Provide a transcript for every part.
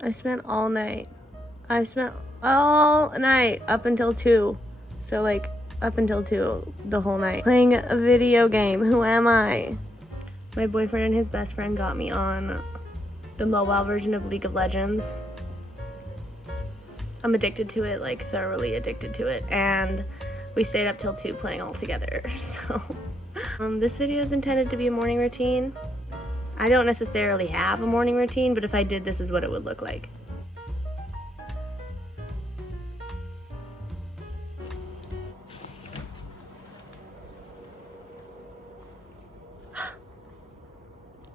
I spent all night. I spent all night up until 2. So like up until 2 the whole night playing a video game. Who am I? My boyfriend and his best friend got me on the mobile version of League of Legends. I'm addicted to it, like thoroughly addicted to it, and we stayed up till 2 playing all together. So this video is intended to be a morning routine. I don't necessarily have a morning routine, but if I did, this is what it would look like.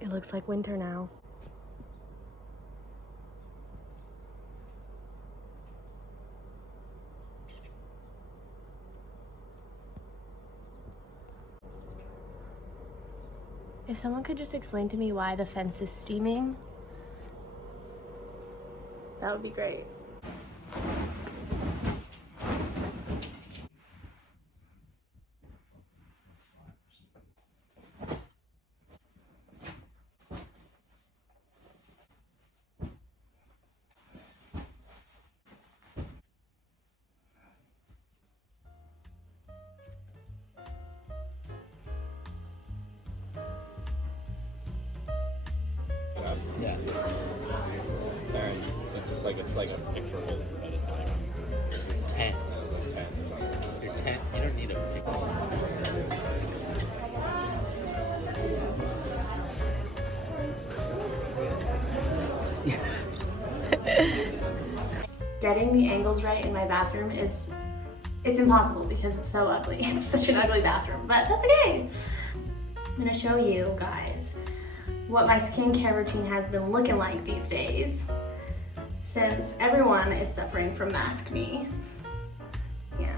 It looks like winter now. If someone could just explain to me why the fence is steaming, that would be great. Yeah. And it's just like, it's like a picture holder, but it's like 10. It's like 10 or something. You're 10. You don't need a picture. Getting the angles right in my bathroom it's impossible because it's so ugly. It's such an ugly bathroom, but that's okay. I'm gonna show you guys what my skincare routine has been looking like these days since everyone is suffering from maskne. Yeah.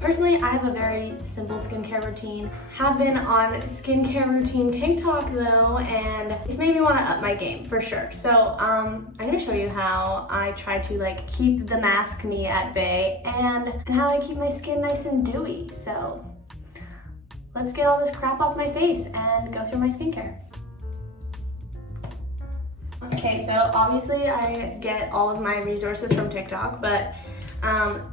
Personally, I have a very simple skincare routine. Have been on skincare routine TikTok though, and it's made me want to up my game for sure. So I'm gonna show you how I try to like keep the maskne at bay and how I keep my skin nice and dewy. So let's get all this crap off my face and go through my skincare. Okay, so obviously I get all of my resources from TikTok, but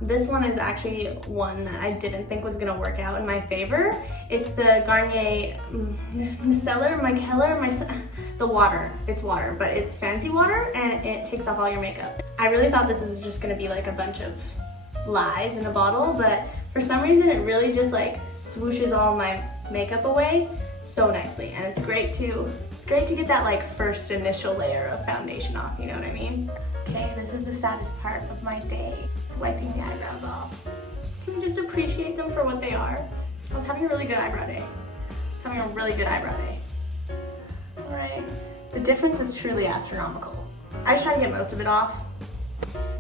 this one is actually one that I didn't think was gonna work out in my favor. It's the Garnier the water. It's water, but it's fancy water and it takes off all your makeup. I really thought this was just gonna be like a bunch of lies in a bottle, but for some reason it really just like swooshes all my makeup away so nicely, and it's great to get that like first initial layer of foundation off, you know what I mean? Okay, this is the saddest part of my day. It's wiping the eyebrows off. Can we just appreciate them for what they are? I was having a really good eyebrow day. All right, the difference is truly astronomical. I just try to get most of it off,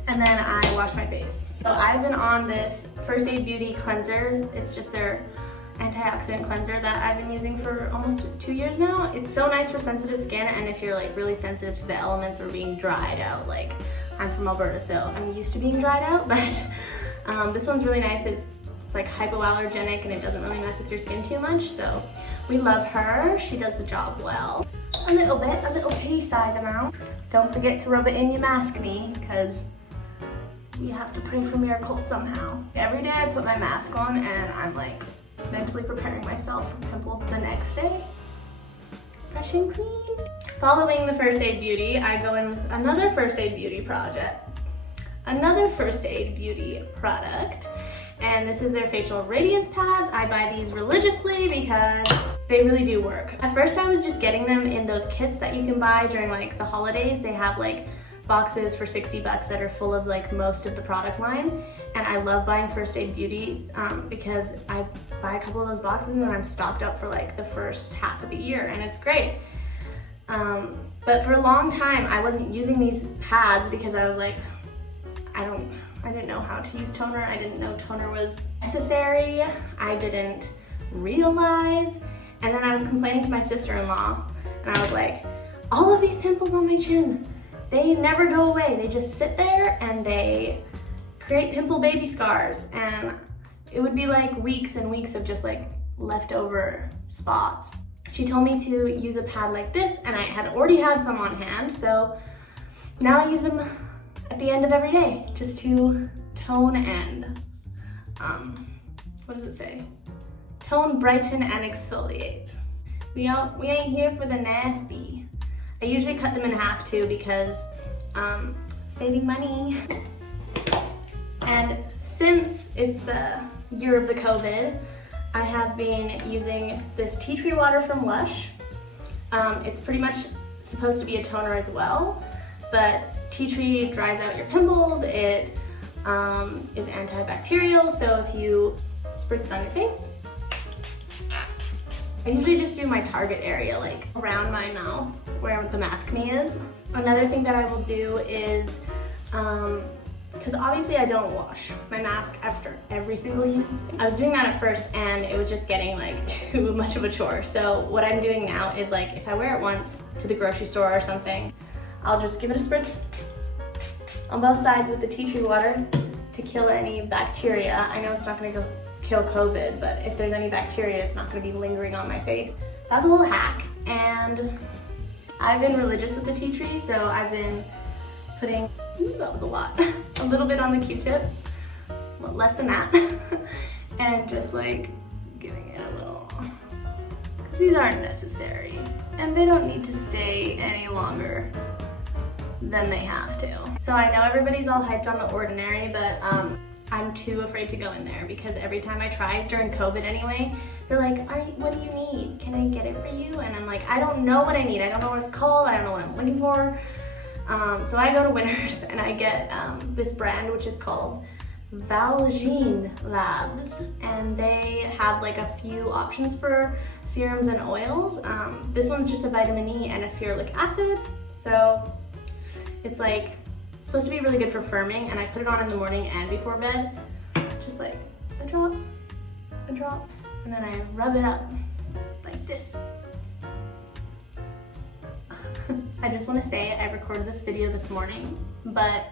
and then I wash my face. So I've been on this First Aid Beauty cleanser. It's just their antioxidant cleanser that I've been using for almost 2 years now. It's so nice for sensitive skin, and if you're like really sensitive to the elements or being dried out, like I'm from Alberta, so I'm used to being dried out, but this one's really nice. It's like hypoallergenic and it doesn't really mess with your skin too much, so we love her. She does the job well. A little bit, a little pea-size amount. Don't forget to rub it in your maskne, because we have to pray for miracles somehow. Every day I put my mask on and I'm like mentally preparing myself for pimples the next day. Fresh and clean. Following the First Aid Beauty, I go in with another First Aid Beauty product. And this is their facial radiance pads. I buy these religiously because they really do work. At first I was just getting them in those kits that you can buy during like the holidays. They have like boxes for 60 bucks that are full of like most of the product line, and I love buying First Aid Beauty because I buy a couple of those boxes and then I'm stocked up for like the first half of the year, and it's great. But for a long time I wasn't using these pads because I was like, I didn't know how to use toner. I didn't know toner was necessary. I didn't realize, and then I was complaining to my sister-in-law and I was like, all of these pimples on my chin, they never go away. They just sit there and they create pimple baby scars. And it would be like weeks and weeks of just like leftover spots. She told me to use a pad like this, and I had already had some on hand. So Now I use them at the end of every day just to tone and, what does it say? Tone, brighten, and exfoliate. We ain't here for the nasty. I usually cut them in half too because saving money. And since it's the year of the COVID, I have been using this tea tree water from Lush. It's pretty much supposed to be a toner as well, but tea tree dries out your pimples. It is antibacterial, so if you spritz it on your face, I usually just do my target area, like around my mouth, where the maskne is. Another thing that I will do is, because obviously I don't wash my mask after every single use. I was doing that at first and it was just getting like too much of a chore. So what I'm doing now is like, if I wear it once to the grocery store or something, I'll just give it a spritz on both sides with the tea tree water to kill any bacteria. I know it's not gonna kill COVID, but if there's any bacteria, it's not gonna be lingering on my face. That's a little hack. And I've been religious with the tea tree, so I've been putting, that was a lot, a little bit on the Q-tip, well, less than that, and just like giving it a little, because these aren't necessary, and they don't need to stay any longer than they have to. So I know everybody's all hyped on The Ordinary, but I'm too afraid to go in there because every time I try, during COVID anyway, they're like, what do you need? Can I get it for you? And I'm like, I don't know what I need. I don't know what it's called. I don't know what I'm looking for. So I go to Winners and I get this brand, which is called Valgene Labs, and they have like a few options for serums and oils. This one's just a vitamin E and a ferulic acid, so it's like supposed to be really good for firming, and I put it on in the morning and before bed, just like a drop, and then I rub it up like this. I just want to say I recorded this video this morning, but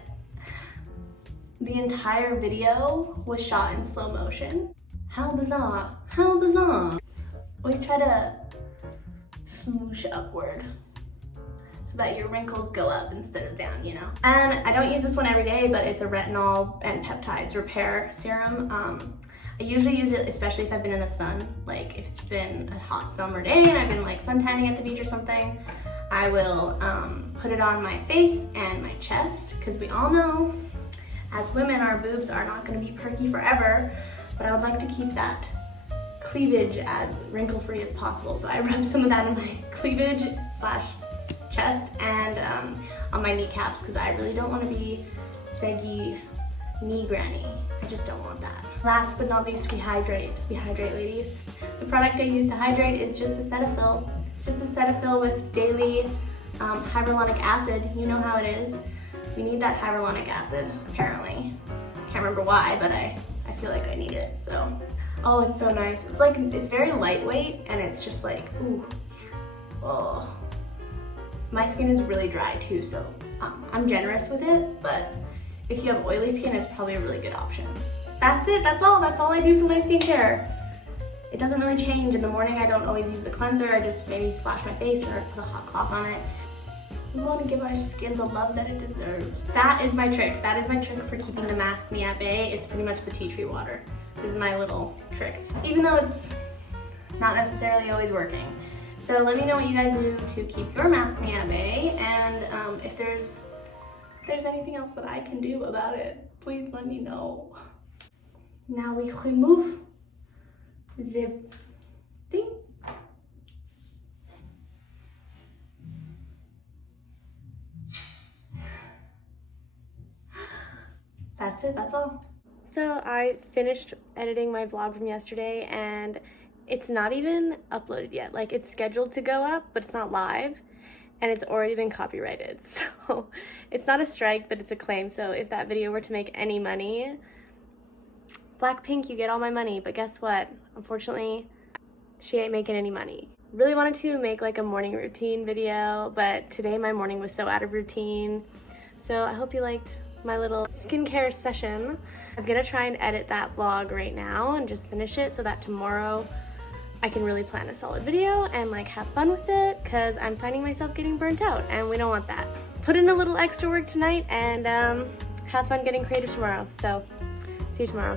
the entire video was shot in slow motion. How bizarre, how bizarre. Always try to smoosh upward so that your wrinkles go up instead of down, you know? And I don't use this one every day, but it's a retinol and peptides repair serum. I usually use it especially if I've been in the sun, like if it's been a hot summer day and I've been like sun tanning at the beach or something. I will put it on my face and my chest, because we all know as women our boobs are not going to be perky forever, but I would like to keep that cleavage as wrinkle free as possible. So I rub some of that in my cleavage / chest and on my kneecaps, because I really don't want to be saggy knee granny. I just don't want that. Last but not least, we hydrate. We hydrate, ladies. The product I use to hydrate is just a Cetaphil. It's just a Cetaphil with daily hyaluronic acid. You know how it is. We need that hyaluronic acid, apparently. Can't remember why, but I feel like I need it, so. Oh, it's so nice. It's like, it's very lightweight, and it's just like, ooh, oh. My skin is really dry too, so I'm generous with it, but if you have oily skin, it's probably a really good option. That's it, that's all I do for my skincare. It doesn't really change. In the morning, I don't always use the cleanser. I just maybe splash my face or put a hot cloth on it. We want to give our skin the love that it deserves. That is my trick. That is my trick for keeping the maskne at bay. It's pretty much the tea tree water. This is my little trick, even though it's not necessarily always working. So let me know what you guys do to keep your maskne at bay, and if there's anything else that I can do about it, please let me know. Now we remove the thing. That's it, that's all. So I finished editing my vlog from yesterday, and it's not even uploaded yet. Like, it's scheduled to go up, but it's not live, and it's already been copyrighted. So it's not a strike, but it's a claim. So if that video were to make any money, Blackpink, you get all my money. But guess what? Unfortunately, she ain't making any money. Really wanted to make like a morning routine video, but today my morning was so out of routine. So I hope you liked my little skincare session. I'm gonna try and edit that vlog right now and just finish it so that tomorrow I can really plan a solid video and like have fun with it, because I'm finding myself getting burnt out and we don't want that. put in a little extra work tonight and have fun getting creative tomorrow. So see you tomorrow.